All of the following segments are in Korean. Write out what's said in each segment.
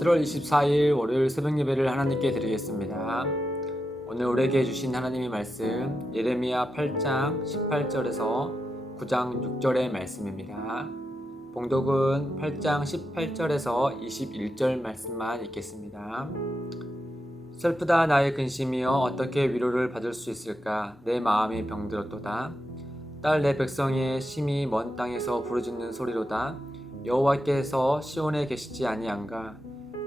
7월 24일 월요일 새벽 예배를 하나님께 드리겠습니다. 오늘 우리에게 주신 하나님의 말씀 예레미야 8장 18절에서 9장 6절의 말씀입니다. 봉독은 8장 18절에서 21절 말씀만 읽겠습니다. 슬프다 나의 근심이여 어떻게 위로를 받을 수 있을까 내 마음이 병들었도다. 딸 내 백성의 심히 먼 땅에서 부르짖는 소리로다. 여호와께서 시온에 계시지 아니한가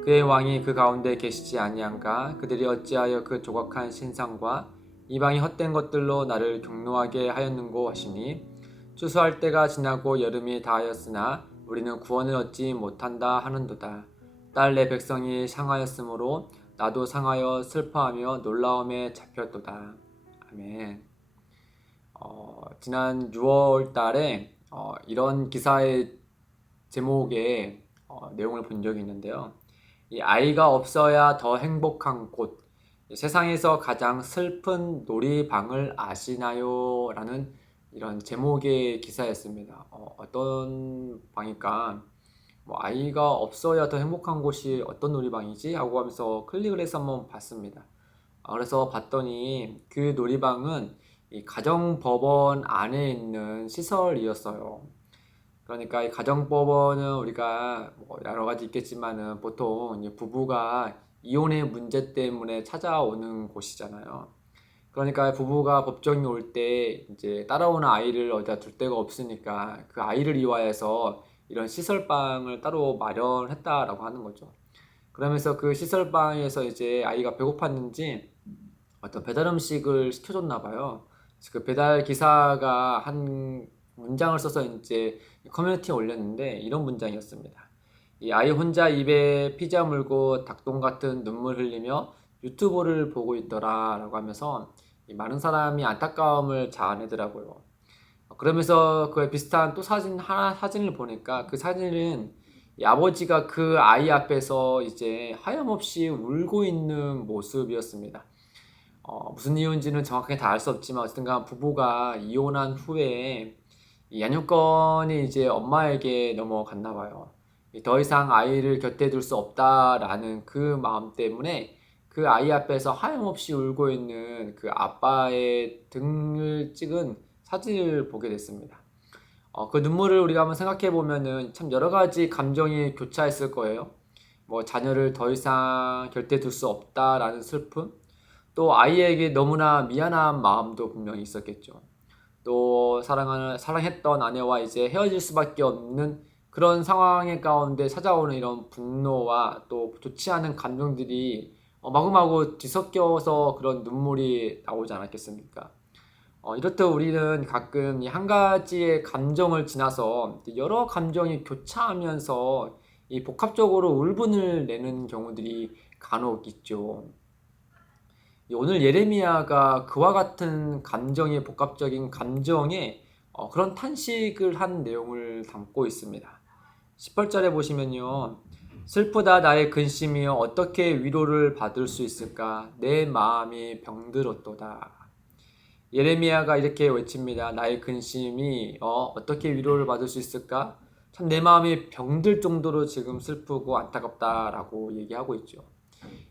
그의 왕이 그 가운데 계시지 아니한가 그들이 어찌하여 그 조각한 신상과 이방이 헛된 것들로 나를 경노하게 하였는고 하시니 추수할 때가 지나고 여름이 다하였으나 우리는 구원을 얻지 못한다 하는도다. 딸 내 백성이 상하였으므로 나도 상하여 슬퍼하며 놀라움에 잡혔도다. 아멘. 지난 6월 달에 이런 기사의 제목의 내용을 본 적이 있는데요. 이 아이가 없어야 더 행복한 곳, 세상에서 가장 슬픈 놀이방을 아시나요? 라는 이런 제목의 기사였습니다. 어떤 방일까? 아이가 없어야 더 행복한 곳이 어떤 놀이방이지? 하고 하면서 클릭을 해서 한번 봤습니다. 그래서 봤더니 그 놀이방은 이 가정법원 안에 있는 시설이었어요. 그러니까 이 가정법원은 우리가 여러 가지 있겠지만은 보통 부부가 이혼의 문제 때문에 찾아오는 곳이잖아요. 그러니까 부부가 법정에 올 때 이제 따라오는 아이를 어디다 둘 데가 없으니까 그 아이를 위하여서 이런 시설방을 따로 마련했다라고 하는 거죠. 그러면서 그 시설방에서 이제 아이가 배고팠는지 어떤 배달 음식을 시켜줬나 봐요. 그 배달 기사가 한 문장을 써서 이제 커뮤니티에 올렸는데 이런 문장이었습니다. 이 아이 혼자 입에 피자 물고 닭똥 같은 눈물 흘리며 유튜브를 보고 있더라 라고 하면서 많은 사람이 안타까움을 자아내더라고요. 그러면서 그에 비슷한 또 사진을 보니까 그 사진은 이 아버지가 그 아이 앞에서 이제 하염없이 울고 있는 모습이었습니다. 무슨 이유인지는 정확하게 다 알 수 없지만 어쨌든간 부부가 이혼한 후에 이 양육권이 이제 엄마에게 넘어갔나 봐요. 더 이상 아이를 곁에 둘 수 없다라는 그 마음 때문에 그 아이 앞에서 하염없이 울고 있는 그 아빠의 등을 찍은 사진을 보게 됐습니다. 그 눈물을 우리가 한번 생각해 보면은 참 여러 가지 감정이 교차했을 거예요. 자녀를 더 이상 곁에 둘 수 없다라는 슬픔, 또 아이에게 너무나 미안한 마음도 분명히 있었겠죠. 또 사랑했던 아내와 이제 헤어질 수밖에 없는 그런 상황의 가운데 찾아오는 이런 분노와 또 좋지 않은 감정들이 마구마구 뒤섞여서 그런 눈물이 나오지 않았겠습니까? 이렇듯 우리는 가끔 이 한 가지의 감정을 지나서 여러 감정이 교차하면서 이 복합적으로 울분을 내는 경우들이 간혹 있죠. 오늘 예레미야가 그와 같은 감정의 복합적인 감정에 그런 탄식을 한 내용을 담고 있습니다. 18절에 보시면요. 슬프다 나의 근심이여 어떻게 위로를 받을 수 있을까 내 마음이 병들었도다. 예레미야가 이렇게 외칩니다. 나의 근심이 어떻게 위로를 받을 수 있을까? 참 내 마음이 병들 정도로 지금 슬프고 안타깝다라고 얘기하고 있죠.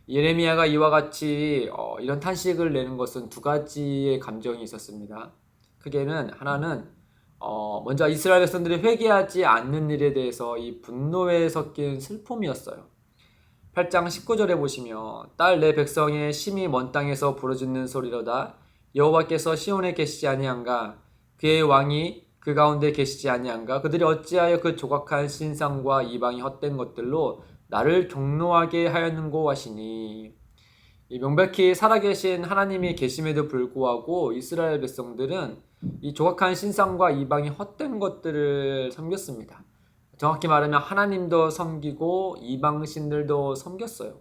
예레미야가 이와 같이 이런 탄식을 내는 것은 두 가지의 감정이 있었습니다. 크게는 하나는 먼저 이스라엘 백성들이 회개하지 않는 일에 대해서 이 분노에 섞인 슬픔이었어요. 8장 19절에 보시면 딸 내 백성의 심히 먼 땅에서 부르짖는 소리로다 여호와께서 시온에 계시지 아니한가 그의 왕이 그 가운데 계시지 아니한가 그들이 어찌하여 그 조각한 신상과 이방이 헛된 것들로 나를 경노하게 하였는고 하시니 이 명백히 살아계신 하나님이 계심에도 불구하고 이스라엘 백성들은 이 조각한 신상과 이방이 헛된 것들을 섬겼습니다. 정확히 말하면 하나님도 섬기고 이방신들도 섬겼어요.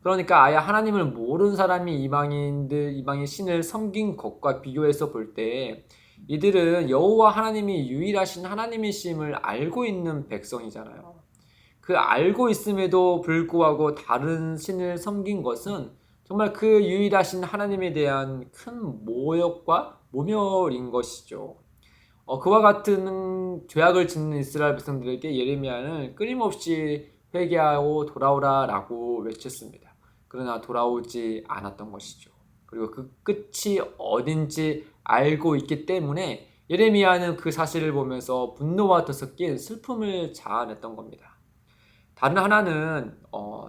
그러니까 아예 하나님을 모르는 사람이 이방인 신을 섬긴 것과 비교해서 볼 때 이들은 여호와 하나님이 유일하신 하나님이심을 알고 있는 백성이잖아요. 그 알고 있음에도 불구하고 다른 신을 섬긴 것은 정말 그 유일하신 하나님에 대한 큰 모욕과 모멸인 것이죠. 그와 같은 죄악을 짓는 이스라엘 백성들에게 예레미야는 끊임없이 회개하고 돌아오라 라고 외쳤습니다. 그러나 돌아오지 않았던 것이죠. 그리고 그 끝이 어딘지 알고 있기 때문에 예레미야는 그 사실을 보면서 분노와 더 섞인 슬픔을 자아냈던 겁니다. 다른 하나는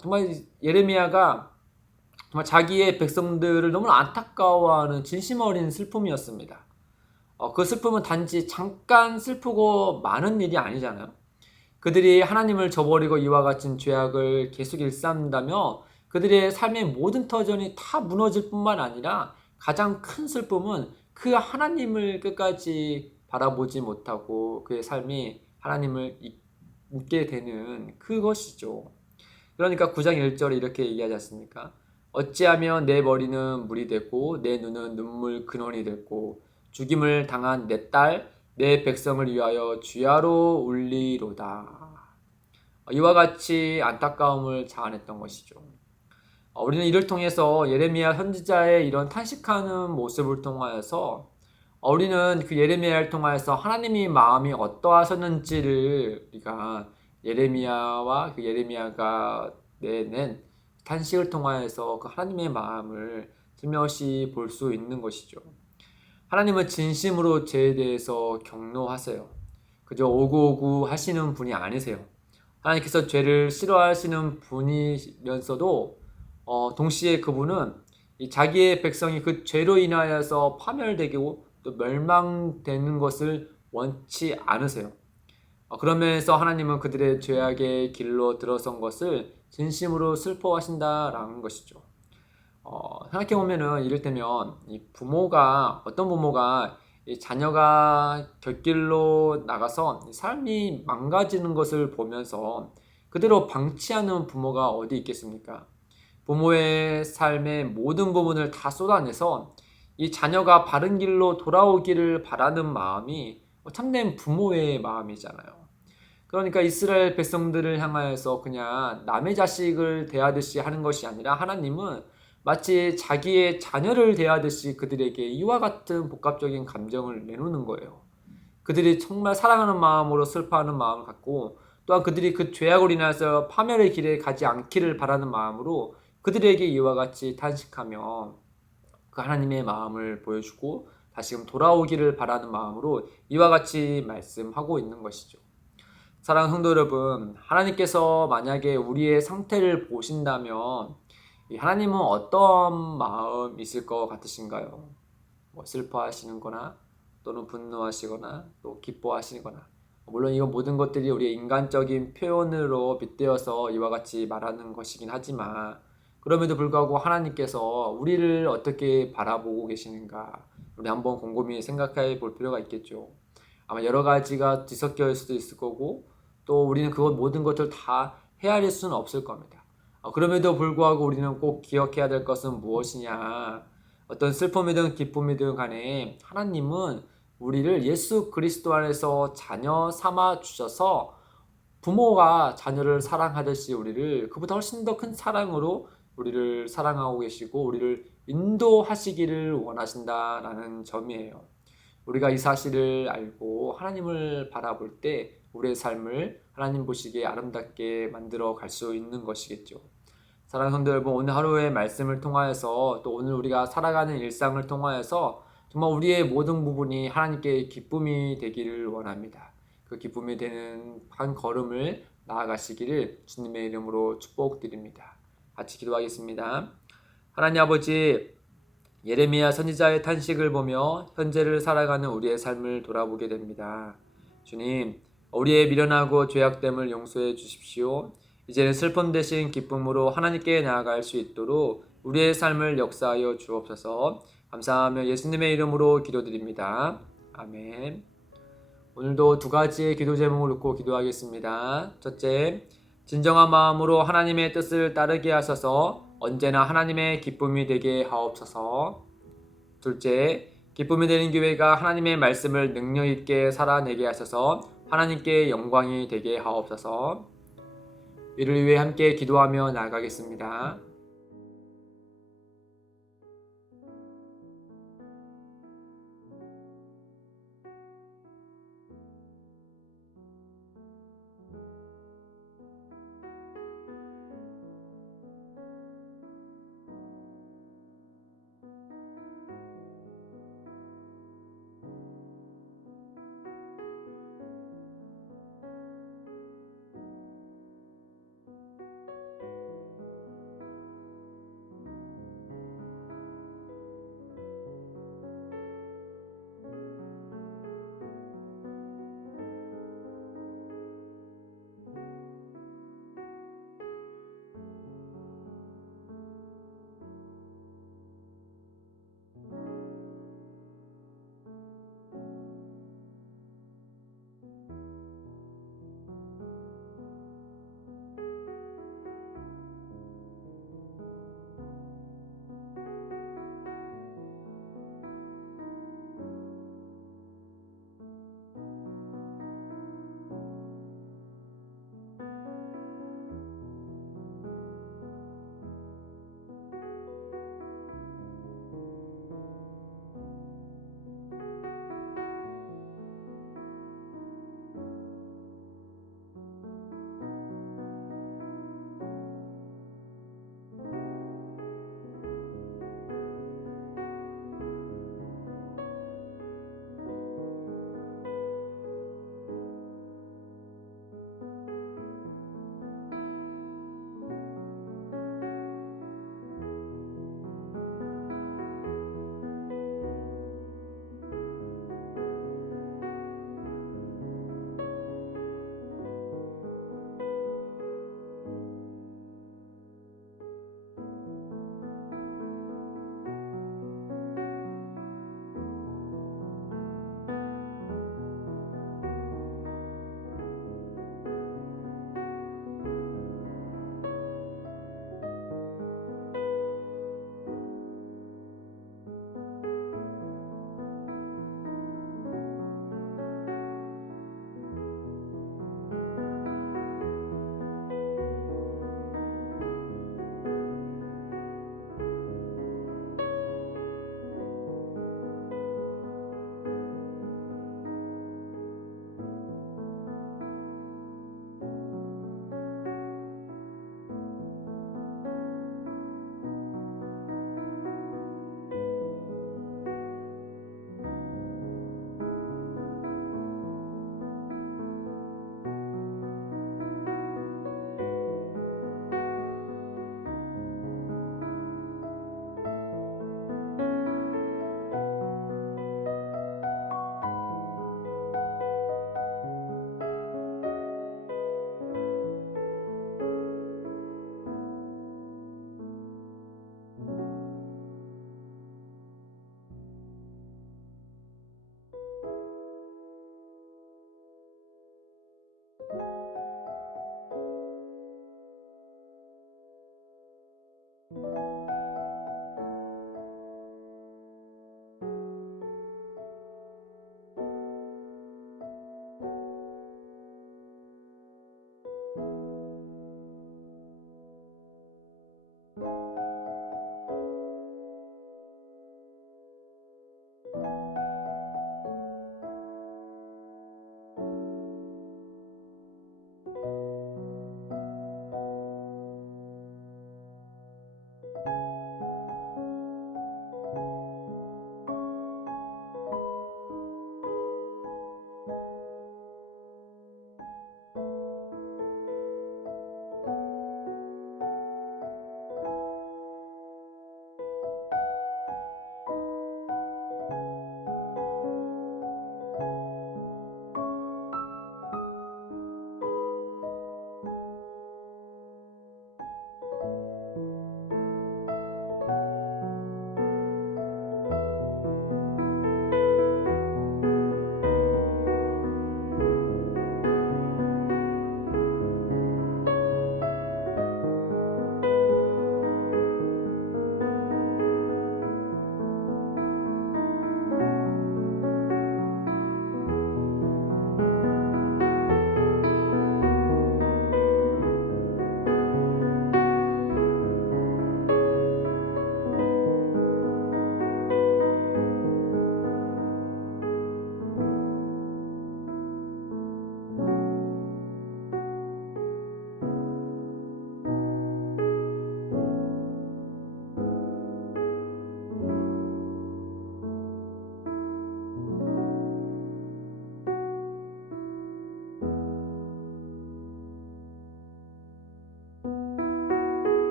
정말 예레미야가 정말 자기의 백성들을 너무 안타까워하는 진심 어린 슬픔이었습니다. 그 슬픔은 단지 잠깐 슬프고 많은 일이 아니잖아요. 그들이 하나님을 저버리고 이와 같은 죄악을 계속 일삼는다며 그들의 삶의 모든 터전이 다 무너질 뿐만 아니라 가장 큰 슬픔은 그 하나님을 끝까지 바라보지 못하고 그의 삶이 하나님을 잊게 되는 그것이죠. 그러니까 9장 1절에 이렇게 얘기하지 않습니까? 어찌하면 내 머리는 물이 되고 내 눈은 눈물 근원이 됐고 죽임을 당한 내 딸, 내 백성을 위하여 주야로 울리로다. 이와 같이 안타까움을 자아냈던 것이죠. 우리는 이를 통해서 예레미야 선지자의 이런 탄식하는 모습을 통하여서 우리는 그 예레미야를 통하여서 하나님의 마음이 어떠하셨는지를 우리가 예레미야와 그 예레미야가 내낸 탄식을 통하여서 그 하나님의 마음을 슬며시 볼 수 있는 것이죠. 하나님은 진심으로 죄에 대해서 경노하세요. 그저 오구오구 하시는 분이 아니세요. 하나님께서 죄를 싫어하시는 분이면서도 동시에 그분은 자기의 백성이 그 죄로 인하여서 파멸되고 또 멸망되는 것을 원치 않으세요. 그런 면에서 하나님은 그들의 죄악의 길로 들어선 것을 진심으로 슬퍼하신다라는 것이죠. 생각해보면은 이를테면 어떤 부모가 이 자녀가 곁길로 나가서 삶이 망가지는 것을 보면서 그대로 방치하는 부모가 어디 있겠습니까? 부모의 삶의 모든 부분을 다 쏟아내서 이 자녀가 바른 길로 돌아오기를 바라는 마음이 참된 부모의 마음이잖아요. 그러니까 이스라엘 백성들을 향하여서 그냥 남의 자식을 대하듯이 하는 것이 아니라 하나님은 마치 자기의 자녀를 대하듯이 그들에게 이와 같은 복합적인 감정을 내놓는 거예요. 그들이 정말 사랑하는 마음으로 슬퍼하는 마음을 갖고 또한 그들이 그 죄악으로 인해서 파멸의 길에 가지 않기를 바라는 마음으로 그들에게 이와 같이 탄식하며 그 하나님의 마음을 보여주고 다시금 돌아오기를 바라는 마음으로 이와 같이 말씀하고 있는 것이죠. 사랑하는 성도 여러분, 하나님께서 만약에 우리의 상태를 보신다면 하나님은 어떤 마음 있을 것 같으신가요? 슬퍼하시는 거나 또는 분노하시거나 또 기뻐하시거나 물론 이건 모든 것들이 우리의 인간적인 표현으로 빗대어서 이와 같이 말하는 것이긴 하지만 그럼에도 불구하고 하나님께서 우리를 어떻게 바라보고 계시는가 우리 한번 곰곰이 생각해 볼 필요가 있겠죠. 아마 여러 가지가 뒤섞여 있을 수도 있을 거고 또 우리는 그것 모든 것을 다 헤아릴 수는 없을 겁니다. 그럼에도 불구하고 우리는 꼭 기억해야 될 것은 무엇이냐? 어떤 슬픔이든 기쁨이든 간에 하나님은 우리를 예수 그리스도 안에서 자녀 삼아 주셔서 부모가 자녀를 사랑하듯이 우리를 그보다 훨씬 더 큰 사랑으로 우리를 사랑하고 계시고 우리를 인도하시기를 원하신다라는 점이에요. 우리가 이 사실을 알고 하나님을 바라볼 때 우리의 삶을 하나님 보시기에 아름답게 만들어 갈 수 있는 것이겠죠. 사랑하는 성도 여러분, 오늘 하루의 말씀을 통하여서 또 오늘 우리가 살아가는 일상을 통하여서 정말 우리의 모든 부분이 하나님께 기쁨이 되기를 원합니다. 그 기쁨이 되는 한 걸음을 나아가시기를 주님의 이름으로 축복드립니다. 같이 기도하겠습니다. 하나님 아버지, 예레미야 선지자의 탄식을 보며 현재를 살아가는 우리의 삶을 돌아보게 됩니다. 주님, 우리의 미련하고 죄악됨을 용서해 주십시오. 이제는 슬픔 대신 기쁨으로 하나님께 나아갈 수 있도록 우리의 삶을 역사하여 주옵소서. 감사하며 예수님의 이름으로 기도드립니다. 아멘. 오늘도 두 가지의 기도 제목을 놓고 기도하겠습니다. 첫째, 진정한 마음으로 하나님의 뜻을 따르게 하셔서 언제나 하나님의 기쁨이 되게 하옵소서. 둘째, 기쁨이 되는 교회가 하나님의 말씀을 능력 있게 살아내게 하셔서 하나님께 영광이 되게 하옵소서. 이를 위해 함께 기도하며 나아가겠습니다.